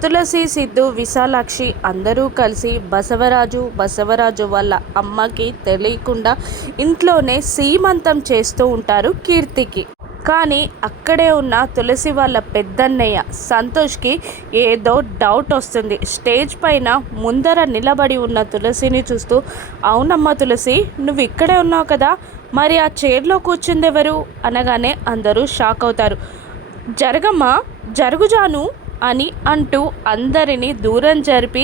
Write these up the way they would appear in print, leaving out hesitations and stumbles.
తులసి, సిద్ధు, విశాలాక్షి అందరూ కలిసి బసవరాజు వాళ్ళ అమ్మకి తెలియకుండా ఇంట్లోనే సీమంతం చేస్తూ ఉంటారు కీర్తికి. కానీ అక్కడే ఉన్న తులసి వాళ్ళ పెద్దన్నయ్య సంతోష్కి ఏదో డౌట్ వస్తుంది. స్టేజ్ పైన ముందర నిలబడి ఉన్న తులసిని చూస్తూ, అవునమ్మా తులసి, నువ్వు ఇక్కడే ఉన్నావు కదా, మరి ఆ చైర్లో కూర్చుందెవరు అనగానే అందరూ షాక్ అవుతారు. జరగమ్మా, జరుగుజాను అని అంటూ అందరినీ దూరం జరిపి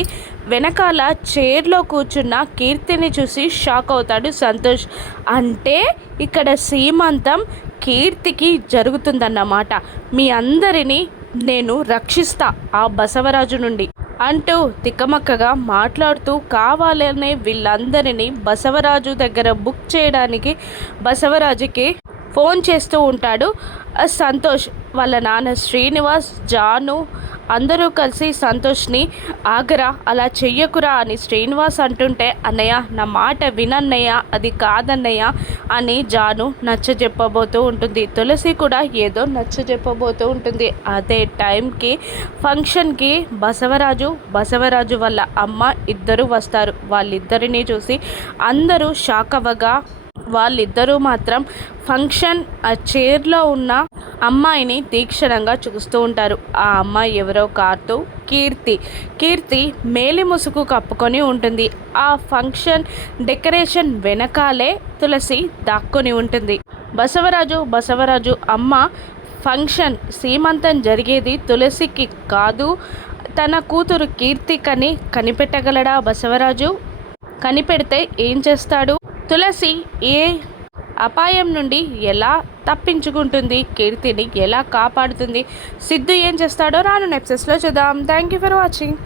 వెనకాల చైర్లో కూర్చున్న కీర్తిని చూసి షాక్ అవుతాడు సంతోష్. అంటే ఇక్కడ సీమంతం కీర్తికి జరుగుతుందన్నమాట. మీ అందరినీ నేను రక్షిస్తా ఆ బసవరాజు నుండి అంటూ తిక్కమక్కగా మాట్లాడుతూ కావాలనే వీళ్ళందరినీ బసవరాజు దగ్గర బుక్ చేయడానికి బసవరాజుకి ఫోన్ చేస్తూ ఉంటాడు సంతోష్. వాళ్ళ నాన్న శ్రీనివాస్, జాను అందరూ కలిసి సంతోష్ని ఆగరా, అలా చెయ్యకురా అని శ్రీనివాస్ అంటుంటే, అన్నయ్య నా మాట వినన్నయ్య, అది కాదన్నయ్య అని జాను నచ్చజెప్పబోతూ ఉంటుంది. తులసి కూడా ఏదో నచ్చజెప్పబోతూ ఉంటుంది. అదే టైంకి ఫంక్షన్కి బసవరాజు వాళ్ళ అమ్మ ఇద్దరు వస్తారు. వాళ్ళిద్దరినీ చూసి అందరూ షాక్ అవ్వగా వాళ్ళిద్దరూ మాత్రం ఫంక్షన్ ఆ చైర్లో ఉన్న అమ్మాయిని తీక్షణంగా చూస్తూ ఉంటారు. ఆ అమ్మాయి ఎవరో కాదు, కీర్తి మేలి ముసుగు కప్పుకొని ఉంటుంది. ఆ ఫంక్షన్ డెకరేషన్ వెనకాలే తులసి దాక్కుని ఉంటుంది. బసవరాజు అమ్మ ఫంక్షన్ సీమంతం జరిగేది తులసికి కాదు, తన కూతురు కీర్తికని కనిపెట్టగలడా బసవరాజు? కనిపెడితే ఏం చేస్తాడు? తులసి ఏ అపాయం నుండి ఎలా తప్పించుకుంటుంది? కీర్తిని ఎలా కాపాడుతుంది? సిద్ధు ఏం చేస్తాడో రాను ఎపిసోడ్స్లో చూద్దాం. Thank you for watching.